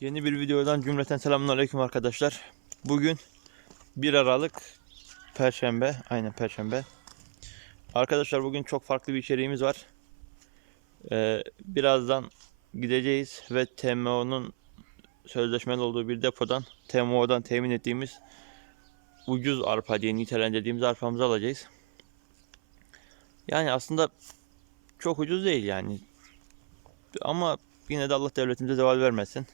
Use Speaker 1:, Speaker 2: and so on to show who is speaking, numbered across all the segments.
Speaker 1: Yeni bir videodan cümleten selamünaleyküm arkadaşlar. Bugün 1 Aralık Perşembe, aynen Perşembe. Arkadaşlar bugün çok farklı bir içeriğimiz var. Ee, birazdan gideceğiz ve TMO'nun sözleşmeli olduğu bir depodan TMO'dan temin ettiğimiz ucuz arpa diye nitelendirdiğimiz arpamızı alacağız. Yani aslında çok ucuz değil yani. Ama yine de Allah devletimize zeval vermesin.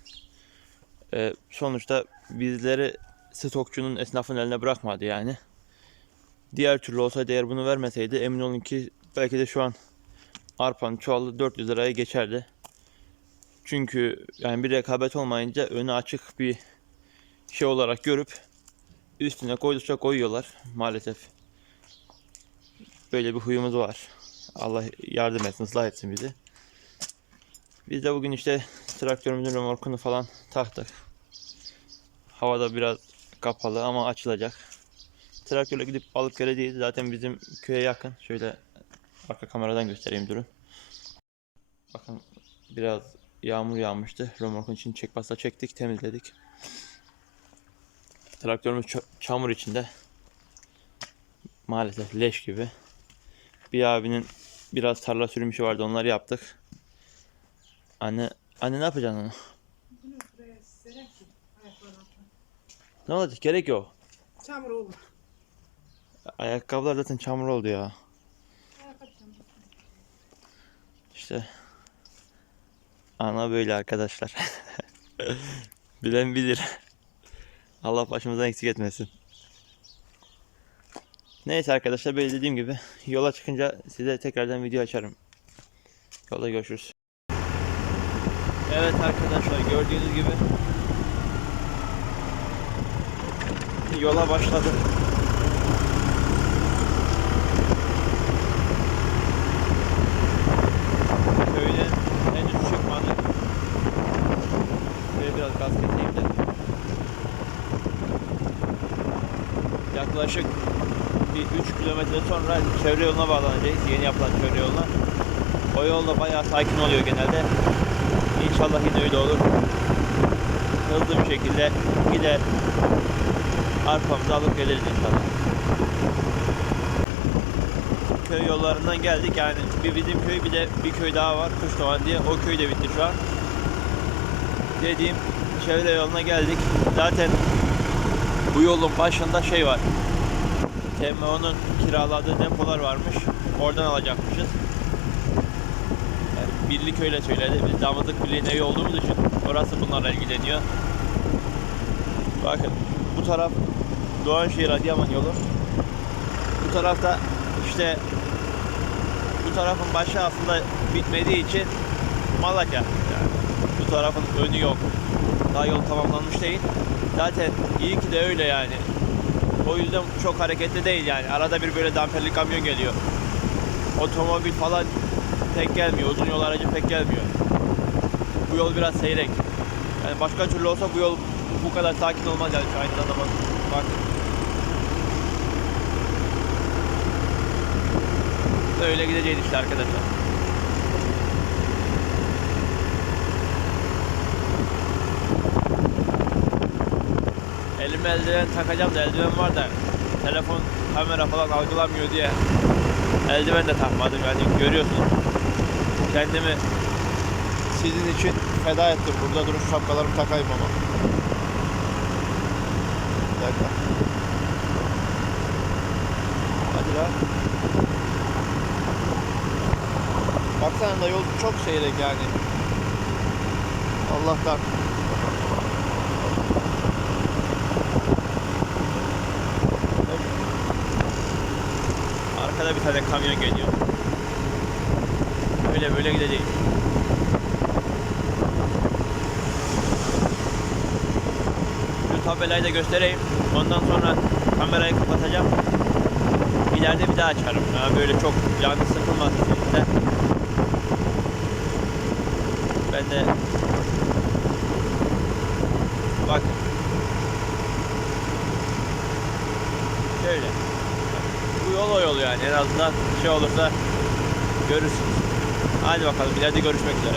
Speaker 1: Ee, sonuçta bizleri stokçunun esnafın eline bırakmadı yani. Diğer türlü olsaydı eğer bunu vermeseydi emin olun ki belki de şu an arpanın çuvalı 400 liraya geçerdi. Çünkü yani bir rekabet olmayınca önü açık bir şey olarak görüp üstüne koydukça koyuyorlar maalesef. Böyle bir huyumuz var. Allah yardım etsin, ıslah etsin bizi. Biz de bugün işte traktörümüzün remorkunu falan taktık. Havada biraz kapalı ama açılacak. Traktörle gidip alıp geleceğiz. Zaten bizim köye yakın. Şöyle arka kameradan göstereyim durun. Bakın biraz yağmur yağmıştı. Remorkun için çek pasta çektik, temizledik. Traktörümüz çamur içinde. Maalesef leş gibi. Bir abinin biraz tarla sürüm işi vardı onları yaptık. Anne, anne ne yapacaksın onu?
Speaker 2: Bunu buraya serek ki ayaklarına.
Speaker 1: Ne olacak? Gerek yok.
Speaker 2: Çamur olur.
Speaker 1: Ayakkabılar zaten çamur oldu ya.
Speaker 2: Ayakkabı çamur.
Speaker 1: İşte. Ana böyle arkadaşlar. Bilen bilir. Allah başımızdan eksik etmesin. Neyse arkadaşlar böyle dediğim gibi yola çıkınca size tekrardan video açarım. Yolda görüşürüz. Evet arkadaşlar gördüğünüz gibi yola başladık. Köyden henüz çıkmadı. Şöyle biraz gaz keseyim de. Yaklaşık bir 3 kilometre sonra çevre yoluna bağlanacağız. Yeni yapılan çevre yoluna. O yolda bayağı sakin oluyor genelde. İnşallah yine öyle olur. Hızlı bir şekilde gider arpamızı alıp geliriz inşallah. Köy yollarından geldik yani bir bizim köy bir de bir köy daha var Kuşdoğan diye o köy de bitti şu an. Dediğim çevre yoluna geldik. Zaten bu yolun başında şey var. TMO'nun kiraladığı depolar varmış. Oradan alacakmışız. Birlik öyle söyledi. Biz damadık birliğin evi olduğumuz için orası bunlarla ilgileniyor. Bakın bu taraf Doğanşehir Adıyaman yolu. Bu tarafta işte bu tarafın başı aslında bitmediği için Malatya yani bu tarafın önü yok. Daha yol tamamlanmış değil. Zaten iyi ki de öyle yani. O yüzden çok hareketli değil yani. Arada bir böyle damperli kamyon geliyor. Otomobil falan pek gelmiyor. Uzun yol aracı pek gelmiyor. Bu yol biraz seyrek. Yani başka türlü olsa bu yol bu kadar sakin olmaz yani şu aynı zamanda bak. Öyle gideceğiz işte arkadaşlar. Elime eldiven takacağım da eldiven var da telefon kamera falan algılamıyor diye eldiven de takmadım yani görüyorsunuz. Kendimi sizin için feda ettim. Burada duruş şapkalarımı takayım ama. Bir dakika. Hadi lan. Baksana da yol çok seyrek yani. Allah'tan. Arkada bir tane kamyon geliyor. Böyle böyle gideceğiz. Şu tabelayı da göstereyim. Ondan sonra kamerayı kapatacağım. İleride bir daha açarım. Ya böyle çok canı sıkılmasın işte. Ben de bak şöyle bu yol o yol yani en azından şey olursa görürsünüz. Hadi bakalım ileride görüşmek üzere.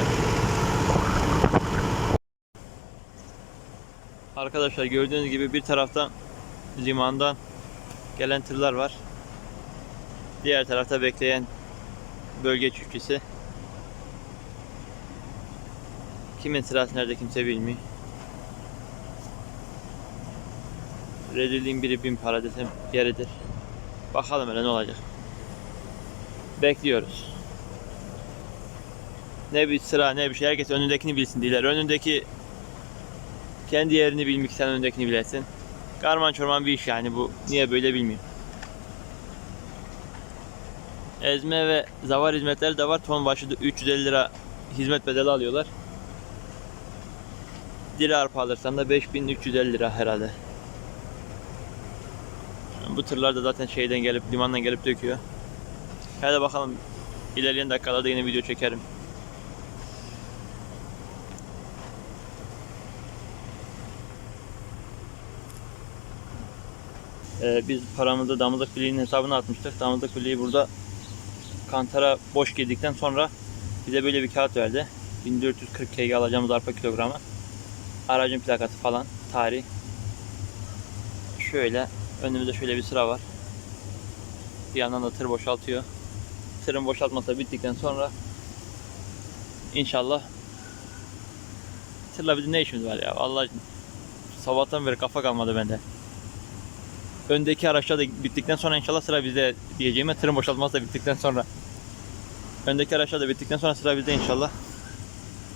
Speaker 1: Arkadaşlar gördüğünüz gibi bir taraftan limandan gelen tırlar var. Diğer tarafta bekleyen bölge çiftçisi. Kimin sırası nerede kimse bilmiyor. Rezilliğin biri bin para desem yeridir. Bakalım hele ne olacak. Bekliyoruz. Ne bir sıra ne bir şey. Herkes önündekini bilsin diler. Önündeki kendi yerini bilmek sen önündekini bilesin. Karman çorman bir iş yani bu. Niye böyle bilmiyorum. Ezme ve zavar hizmetleri de var. Ton başı da 350 lira hizmet bedeli alıyorlar. Diri arpa alırsan da 5350 lira herhalde. Bu tırlar da zaten şeyden gelip limandan gelip döküyor. Hadi bakalım ilerleyen dakikalarda yine video çekerim. Ee, biz paramızı damızlık birliğinin hesabına atmıştık. Damızlık birliği burada kantara boş girdikten sonra bize böyle bir kağıt verdi. 1440 kg alacağımız arpa kilogramı. Aracın plakası falan, tarih. Şöyle önümüzde şöyle bir sıra var. Bir yandan da tır boşaltıyor. Tırın boşaltması bittikten sonra inşallah tırla bizim ne işimiz var ya? Allah sabahtan beri kafa kalmadı bende. Öndeki araçlar da bittikten sonra inşallah sıra bizde diyeceğime tırın boşaltması da bittikten sonra. Öndeki araçlar da bittikten sonra sıra bizde inşallah.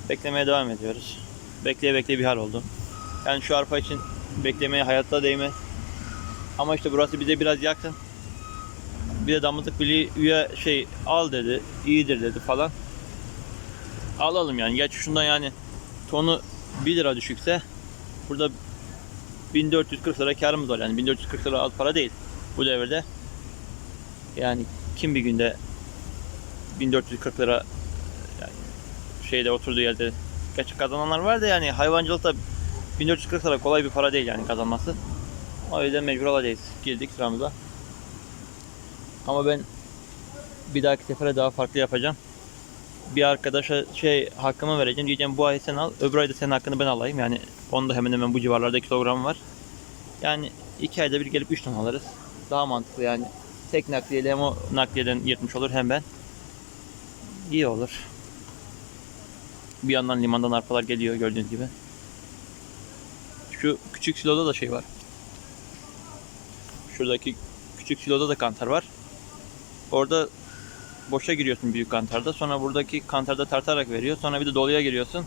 Speaker 1: Beklemeye devam ediyoruz. Bekleye bekleye bir hal oldu. Yani şu arpa için beklemeye hayatta değmez. Ama işte burası bize biraz yakın. Bir de damızlık birliği üye şey al dedi, iyidir dedi falan. Alalım yani. Gerçi şundan yani tonu 1 lira düşükse burada 1440 lira karımız var yani 1440 lira az para değil bu devirde. Yani kim bir günde 1440 lira yani şeyde oturduğu yerde gerçi kazananlar var da yani hayvancılıkta 1440 lira kolay bir para değil yani kazanması. O yüzden mecbur olacağız. Girdik sıramıza. Ama ben bir dahaki sefere daha farklı yapacağım. Bir arkadaşa şey hakkımı vereceğim. Diyeceğim bu ay sen al, öbür ayda senin hakkını ben alayım. Yani onun da hemen hemen bu civarlarda kilogram var. Yani iki ayda bir gelip 3 ton alırız. Daha mantıklı yani. Tek nakliyeyle hem o nakliyeden yırtmış olur hem ben. İyi olur. Bir yandan limandan arpalar geliyor gördüğünüz gibi. Şu küçük siloda da şey var. Şuradaki küçük siloda da kantar var. Orada boşa giriyorsun büyük kantarda. Sonra buradaki kantarda tartarak veriyor. Sonra bir de doluya giriyorsun.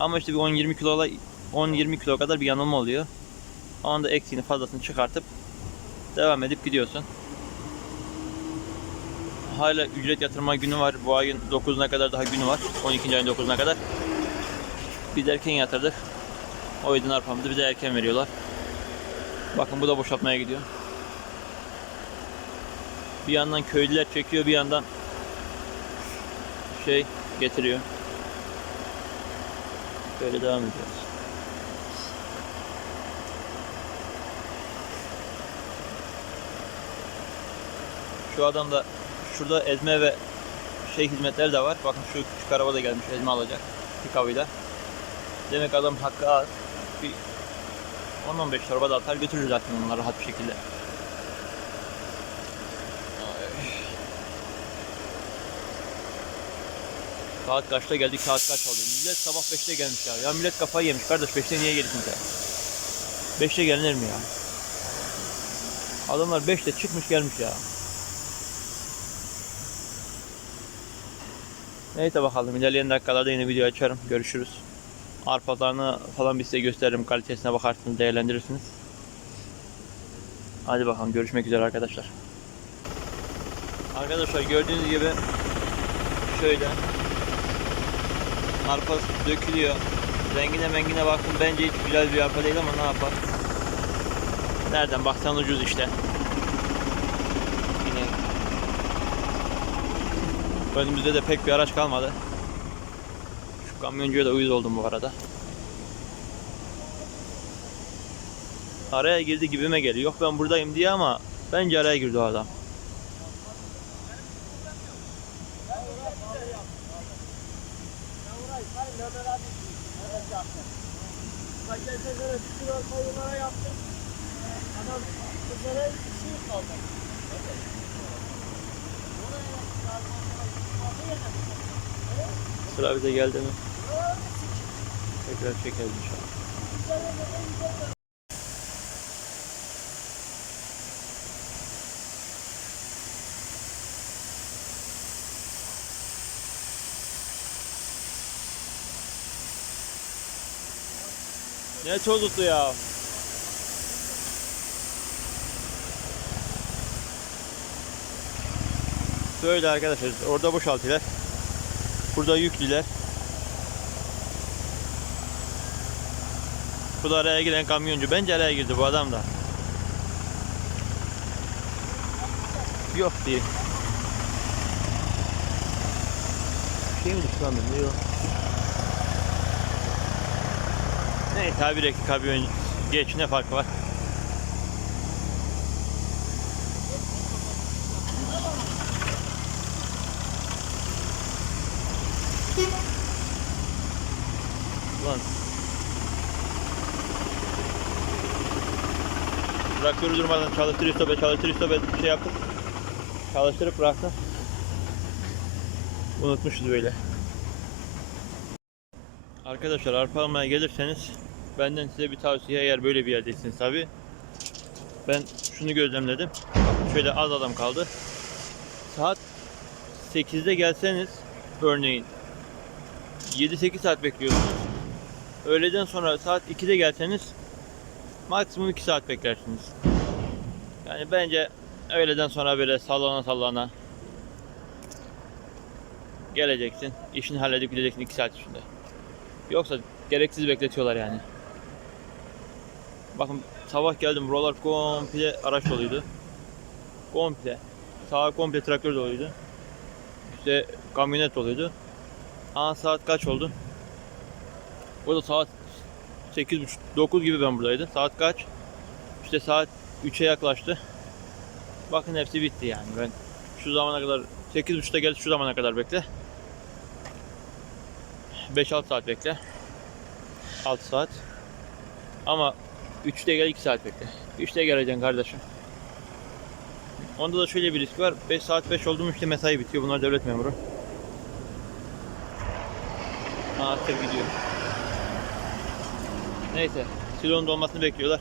Speaker 1: Ama işte bir 10-20 kilo 10-20 kilo kadar bir yanılma oluyor. O anda eksiğini fazlasını çıkartıp devam edip gidiyorsun. Hala ücret yatırma günü var. Bu ayın 9'una kadar daha günü var. 12. ayın 9'una kadar. Biz erken yatırdık. O yüzden arpamızı bize erken veriyorlar. Bakın bu da boşaltmaya gidiyor. Bir yandan köylüler çekiyor, bir yandan şey getiriyor. Böyle devam ediyoruz. Şu adam da şurada ezme ve şey hizmetleri de var. Bakın şu küçük araba da gelmiş ezme alacak pikabıyla. Demek adam hakkı az. Bir 10-15 torba da atar götürür zaten onları rahat bir şekilde. Saat kaçta geldik saat kaç oldu? Millet sabah 5'te gelmiş ya. Ya millet kafayı yemiş kardeş 5'te niye gelirsin sen? 5'te gelinir mi ya? Adamlar 5'te çıkmış gelmiş ya. Neyse bakalım ilerleyen dakikalarda yine video açarım. Görüşürüz. Arpalarını falan bir size gösteririm. Kalitesine bakarsınız, değerlendirirsiniz. Hadi bakalım görüşmek üzere arkadaşlar. Arkadaşlar gördüğünüz gibi şöyle arpa dökülüyor. Rengine mengine baktım bence hiç güzel bir arpa değil ama ne yapar? Nereden baksan ucuz işte. Yine önümüzde de pek bir araç kalmadı. Şu kamyoncuya da uyuz oldum bu arada. Araya girdi gibime geliyor. Yok ben buradayım diye ama bence araya girdi o adam.
Speaker 3: Kaldı.
Speaker 1: Sıra bize geldi mi? Tekrar çekeriz inşallah. Ne çocuktu ya? Böyle arkadaşlar orada boşaltılar. Burada yüklüler. Bu da araya giren kamyoncu. Bence araya girdi bu adam da. Yok diye. Şey mi düştü lan. Neyse abi bir kamyon geç ne farkı var? Ulan. Traktörü durmadan çalıştır stop et, çalıştır bir şey yaptık. Çalıştırıp bıraktım. Unutmuşuz böyle. Arkadaşlar arpa almaya gelirseniz benden size bir tavsiye eğer böyle bir yerdeyseniz tabi. Ben şunu gözlemledim. Şöyle az adam kaldı. Saat 8'de gelseniz örneğin 7-8 saat bekliyorsunuz. Öğleden sonra saat 2'de gelseniz maksimum 2 saat beklersiniz. Yani bence öğleden sonra böyle sallana sallana geleceksin. işini halledip gideceksin 2 saat içinde. Yoksa gereksiz bekletiyorlar yani. Bakın sabah geldim buralar komple araç doluydu. Komple. Sağa komple traktör doluydu. İşte kamyonet doluydu. Aa saat kaç oldu? O da saat 8.30 9 gibi ben buradaydım. Saat kaç? İşte saat 3'e yaklaştı. Bakın hepsi bitti yani. Ben şu zamana kadar 8.30'da geldi şu zamana kadar bekle. 5-6 saat bekle. 6 saat. Ama 3'te gel 2 saat bekle. 3'te geleceksin kardeşim. Onda da şöyle bir risk var. 5 saat 5 oldu mu işte mesai bitiyor. Bunlar devlet memuru. Aa tır gidiyor. Neyse. Silonun dolmasını bekliyorlar.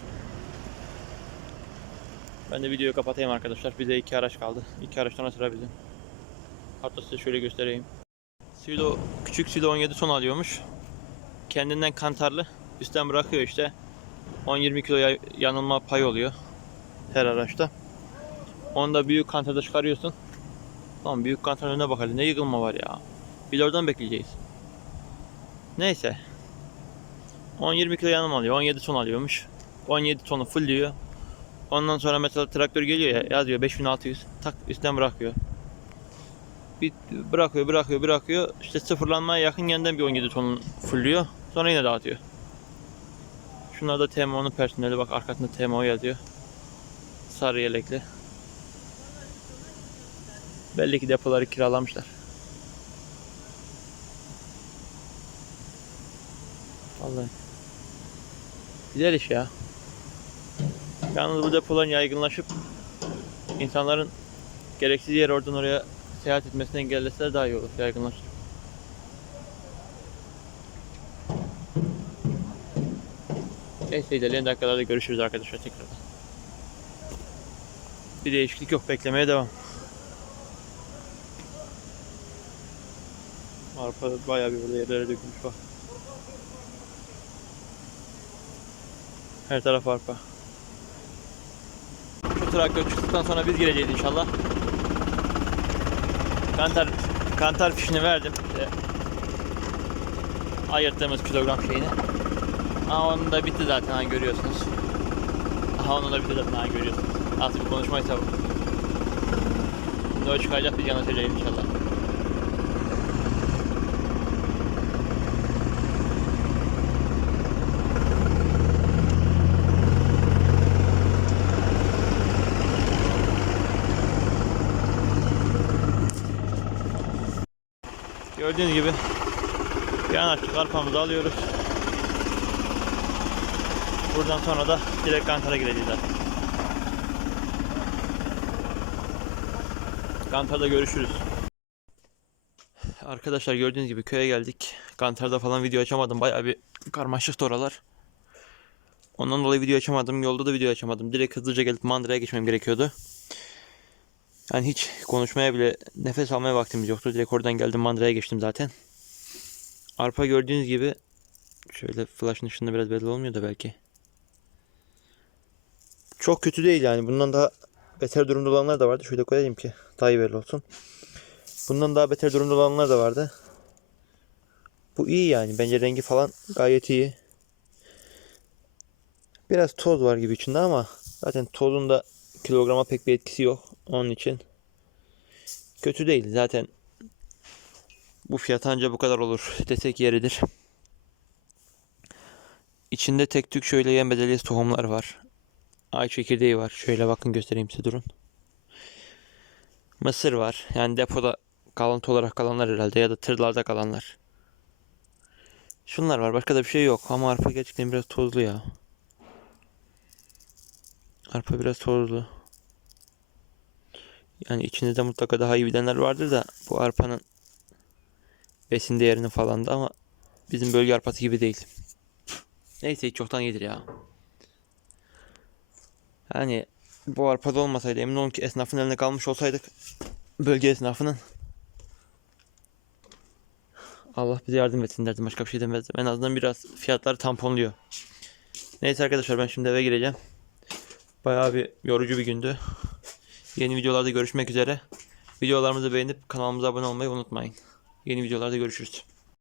Speaker 1: Ben de videoyu kapatayım arkadaşlar. Bize iki araç kaldı. İki araçtan sıra bizim. Hatta size şöyle göstereyim. Silo, küçük Silo 17 son alıyormuş. Kendinden kantarlı. Üstten bırakıyor işte. 10-20 kilo ya- yanılma pay oluyor. Her araçta. Onu da büyük kantarda çıkarıyorsun. Lan büyük kantarın önüne bak hadi ne yıkılma var ya. Bir oradan bekleyeceğiz. Neyse. 10-20 kilo yanım alıyor. 17 ton alıyormuş. 17 tonu full diyor. Ondan sonra mesela traktör geliyor ya yazıyor 5600. Tak üstten bırakıyor. Bir bırakıyor bırakıyor bırakıyor. İşte sıfırlanmaya yakın yeniden bir 17 ton fullüyor. Sonra yine dağıtıyor. Şunlar da TMO'nun personeli bak arkasında TMO yazıyor. Sarı yelekli. Belli ki depoları kiralamışlar. Vallahi. Güzel iş ya. Yalnız bu depoların yaygınlaşıp insanların gereksiz yere oradan oraya seyahat etmesini engelleseler daha iyi olur. Yaygınlaşır. Neyse ilerleyen dakikalarda görüşürüz arkadaşlar tekrardan. Bir değişiklik yok. Beklemeye devam. Arpa bayağı bir burada yerlere dökülmüş bak. Her taraf arpa. Şu traktör çıktıktan sonra biz gireceğiz inşallah. Kantar kantar fişini verdim. İşte ayırttığımız kilogram şeyini. Aa onun da bitti zaten ha görüyorsunuz. Aha onun da bitti zaten ha görüyorsunuz. Az bir konuşmaysa bu. Şimdi o çıkacak biz yanaşacağız inşallah. Gördüğünüz gibi yan açtık arpamızı alıyoruz. Buradan sonra da direkt Kantar'a gireceğiz zaten. Kantar'da görüşürüz. Arkadaşlar gördüğünüz gibi köye geldik. Kantar'da falan video açamadım. Bayağı bir karmaşıktı oralar. Ondan dolayı video açamadım. Yolda da video açamadım. Direkt hızlıca gelip Mandıra'ya geçmem gerekiyordu. Yani hiç konuşmaya bile nefes almaya vaktimiz yoktu. Direkt oradan geldim Mandıra'ya geçtim zaten. Arpa gördüğünüz gibi şöyle flash'ın ışığında biraz belli olmuyor da belki. Çok kötü değil yani. Bundan daha beter durumda olanlar da vardı. Şöyle koyayım ki daha iyi belli olsun. Bundan daha beter durumda olanlar da vardı. Bu iyi yani. Bence rengi falan gayet iyi. Biraz toz var gibi içinde ama zaten tozun da kilograma pek bir etkisi yok. Onun için kötü değil. Zaten bu fiyat anca bu kadar olur desek yeridir. İçinde tek tük şöyle yem bedeliyesi tohumlar var. Ay çekirdeği var. Şöyle bakın göstereyim size durun. Mısır var. Yani depoda kalıntı olarak kalanlar herhalde ya da tırlarda kalanlar. Şunlar var. Başka da bir şey yok. Ama arpa gerçekten biraz tozlu ya. Arpa biraz tozlu. Yani içinde de mutlaka daha iyi bilenler vardır da bu arpanın besin değerini falan da ama bizim bölge arpası gibi değil. Neyse hiç çoktan yedir ya. Yani bu arpada olmasaydı emin olun ki esnafın eline kalmış olsaydık bölge esnafının Allah bize yardım etsin derdim başka bir şey demezdim. En azından biraz fiyatları tamponluyor. Neyse arkadaşlar ben şimdi eve gireceğim. Bayağı bir yorucu bir gündü. Yeni videolarda görüşmek üzere. Videolarımızı beğenip kanalımıza abone olmayı unutmayın. Yeni videolarda görüşürüz.